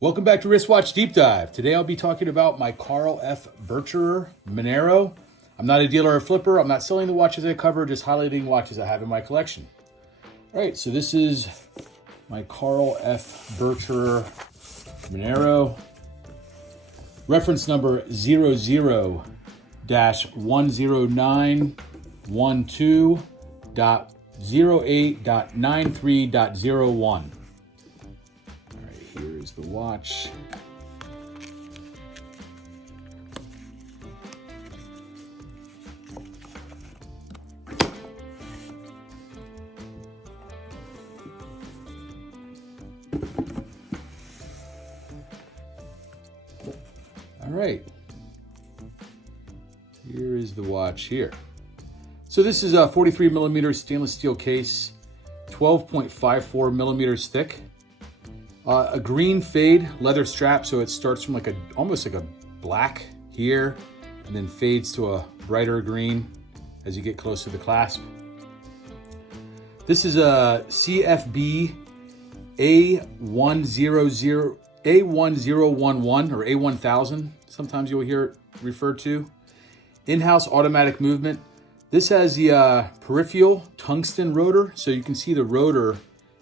Welcome back to Wristwatch Deep Dive. Today I'll be talking about my Carl F. Bucherer Manero. I'm not a dealer or flipper. I'm not selling the watches I cover, just highlighting watches I have in my collection. All right, so this is my Carl F. Bucherer Manero. Reference number 00-0912.08.93.01. Here's the watch. All right. Here is the watch here. So this is a 43 millimeter stainless steel case, 12.54 millimeters thick. A green fade leather strap, so it starts from almost like a black here, and then fades to a brighter green as you get close to the clasp. This is a CFB A1011 or A1000. Sometimes you'll hear it referred to. In-house automatic movement. This has the peripheral tungsten rotor, so you can see the rotor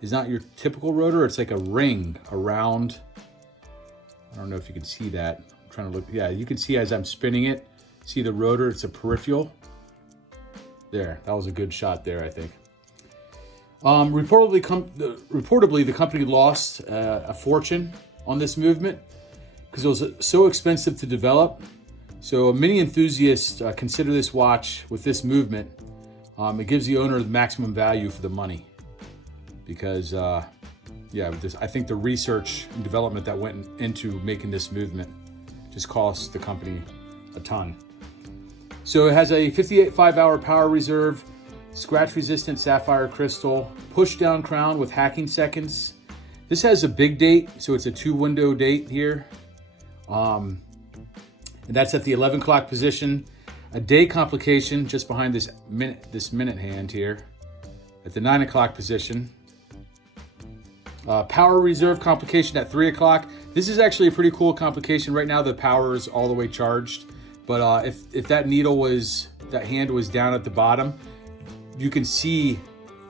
is not your typical rotor. It's like a ring around. I don't know if you can see that. I'm trying to look. Yeah, you can see as I'm spinning it. See the rotor? It's a peripheral. There, that was a good shot there, I think. Reportedly, the company lost a fortune on this movement because it was so expensive to develop. So many enthusiasts consider this watch with this movement. It gives the owner the maximum value for the money. Because, I think the research and development that went into making this movement just cost the company a ton. So it has a 5-hour power reserve, scratch-resistant sapphire crystal, push-down crown with hacking seconds. This has a big date, so it's a 2-window date here. And that's at the 11 o'clock position. A day complication just behind this minute hand here at the 9 o'clock position. Power reserve complication at 3 o'clock. This is actually a pretty cool complication. Right now the power is all the way charged, but if that hand was down at the bottom, you can see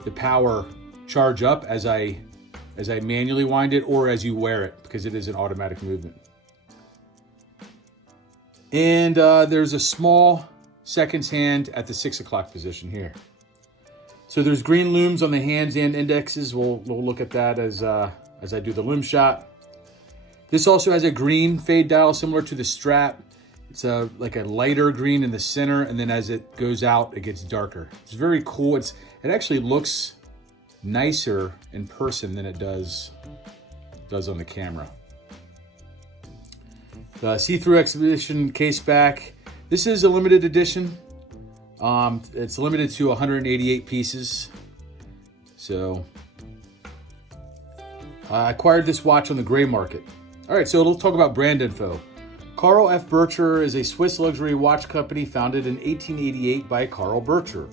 the power charge up as I manually wind it or as you wear it, because it is an automatic movement. And there's a small seconds hand at the 6 o'clock position here. So there's green looms on the hands and indexes. We'll look at that as I do the lume shot. This also has a green fade dial similar to the strap. It's like a lighter green in the center, and then as it goes out, it gets darker. It's very cool. It actually looks nicer in person than it does on the camera. The see-through exhibition case back. This is a limited edition. It's limited to 188 pieces. So I acquired this watch on the gray market. All right, so let's talk about brand info. Carl F. Bucherer is a Swiss luxury watch company founded in 1888 by Carl Bucherer.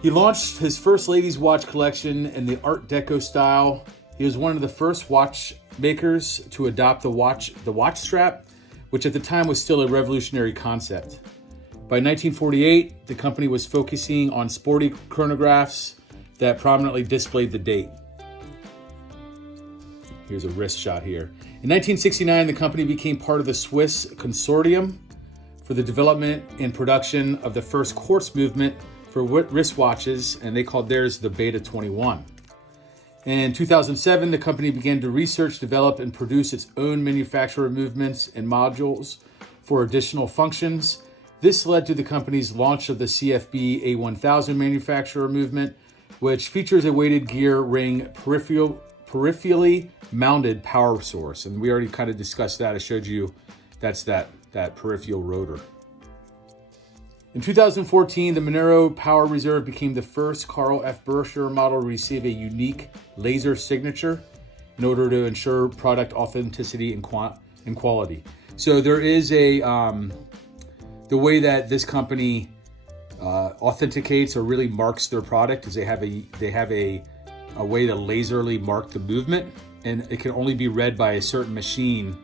He launched his first ladies' watch collection in the Art Deco style. He was one of the first watchmakers to adopt the watch strap, which at the time was still a revolutionary concept. By 1948, the company was focusing on sporty chronographs that prominently displayed the date. Here's a wrist shot here. In 1969, the company became part of the Swiss consortium for the development and production of the first quartz movement for wristwatches, and they called theirs the Beta 21. In 2007, the company began to research, develop, and produce its own manufacturer movements and modules for additional functions. This led to the company's launch of the CFB A1000 manufacturer movement, which features a weighted gear ring peripherally mounted power source. And we already kind of discussed that. I showed you that's that peripheral rotor. In 2014, the Manero Power Reserve became the first Carl F. Bucherer model to receive a unique laser signature in order to ensure product authenticity and quality. So there is the way that this company authenticates or really marks their product is they have a a way to laserly mark the movement, and it can only be read by a certain machine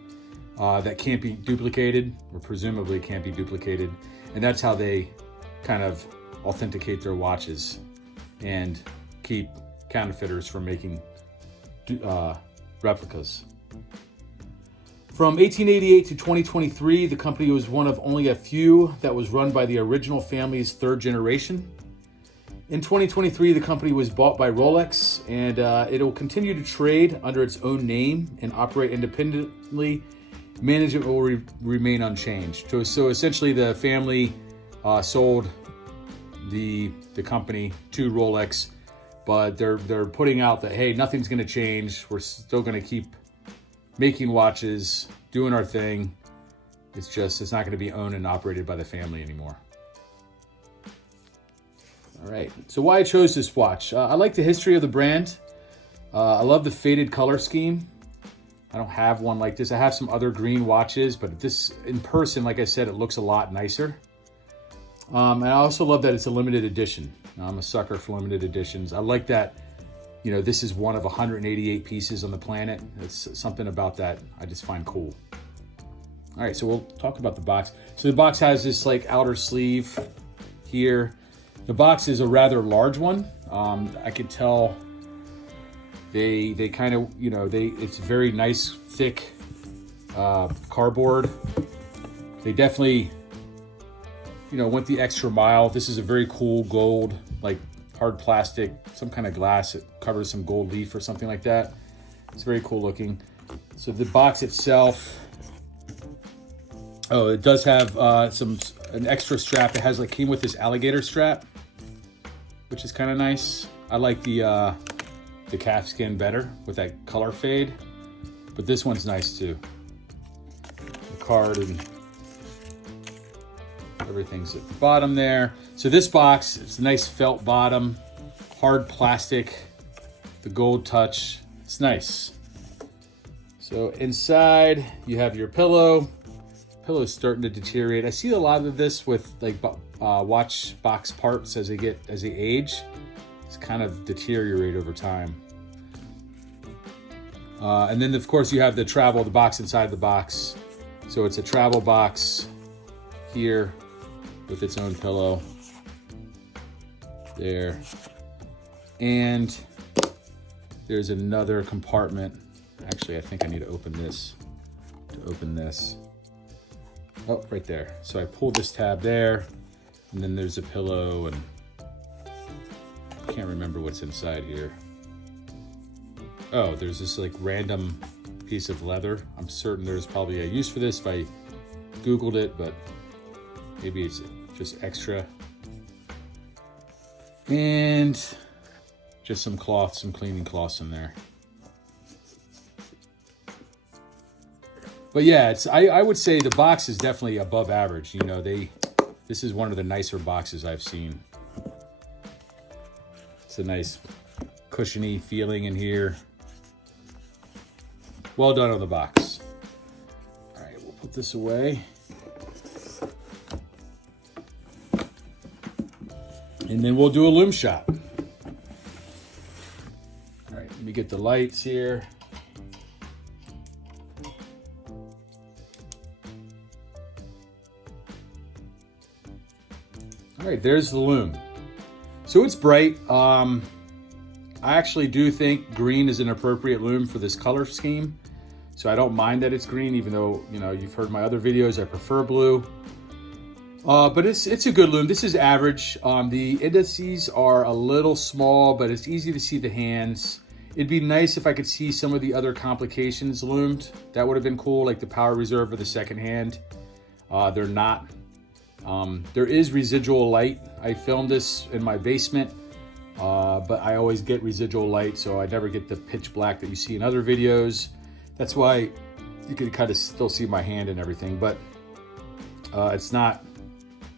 that can't be duplicated, or presumably can't be duplicated. And that's how they kind of authenticate their watches and keep counterfeiters from making replicas. From 1888 to 2023, the company was one of only a few that was run by the original family's third generation. In 2023, the company was bought by Rolex, and it will continue to trade under its own name and operate independently. Management will remain unchanged. So essentially, the family sold the company to Rolex, but they're putting out that, hey, nothing's going to change. We're still going to keep making watches, doing our thing. It's not going to be owned and operated by the family anymore. All right, so why I chose this watch. I like the history of the brand. I love the faded color scheme. I don't have one like this. I have some other green watches, but this in person, like I said, it looks a lot nicer. And I also love that it's a limited edition. I'm a sucker for limited editions. I like that, this is one of 188 pieces on the planet. It's something about that I just find cool. All right, so we'll talk about the box. So the box has this like outer sleeve here. The box is a rather large one. I could tell they kind of, it's very nice, thick cardboard. They definitely, went the extra mile. This is a very cool gold, like hard plastic, some kind of glass that covers some gold leaf or something like that. It's very cool looking. So the box itself, it does have an extra strap. It has came with this alligator strap, which is kind of nice. I like the calfskin better with that color fade, but this one's nice too. The card and everything's at the bottom there. So this box, it's a nice felt bottom, hard plastic, the gold touch. It's nice. So inside you have your pillow. Pillow's starting to deteriorate. I see a lot of this with watch box parts as they age. It's kind of deteriorate over time. And then of course you have the box inside the box. So it's a travel box here with its own pillow there. And there's another compartment. Actually, I think I need to open this Oh, right there. So I pull this tab there, and then there's a pillow, and I can't remember what's inside here. Oh, there's this random piece of leather. I'm certain there's probably a use for this if I Googled it, but maybe it's just extra. And just some cleaning cloths in there. But yeah, I would say the box is definitely above average. This is one of the nicer boxes I've seen. It's a nice cushiony feeling in here. Well done on the box. All right, we'll put this away. And then we'll do a lume shot. All right, let me get the lights here. All right, there's the lume. So it's bright. I actually do think green is an appropriate lume for this color scheme. So I don't mind that it's green, even though, you've heard my other videos, I prefer blue. But it's a good lume. This is average. The indices are a little small, but it's easy to see the hands. It'd be nice if I could see some of the other complications loomed. That would have been cool, like the power reserve or the second hand. They're not. There is residual light. I filmed this in my basement, but I always get residual light, so I never get the pitch black that you see in other videos. That's why you can kind of still see my hand and everything, but it's not.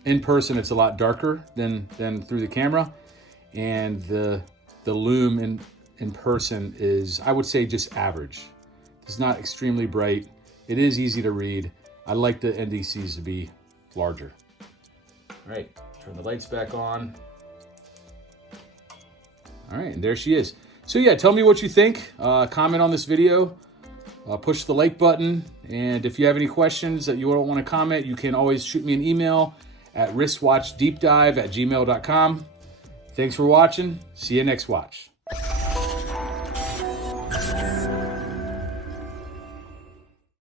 In person, it's a lot darker than through the camera, and the lume in person is, I would say, just average. It's not extremely bright. It is easy to read. I like the NDCs to be larger. All right, turn the lights back on. All right, and there she is. So yeah, tell me what you think. Comment on this video. Push the like button. And if you have any questions that you don't want to comment, you can always shoot me an email at wristwatchdeepdive@gmail.com. Thanks for watching. See you next watch.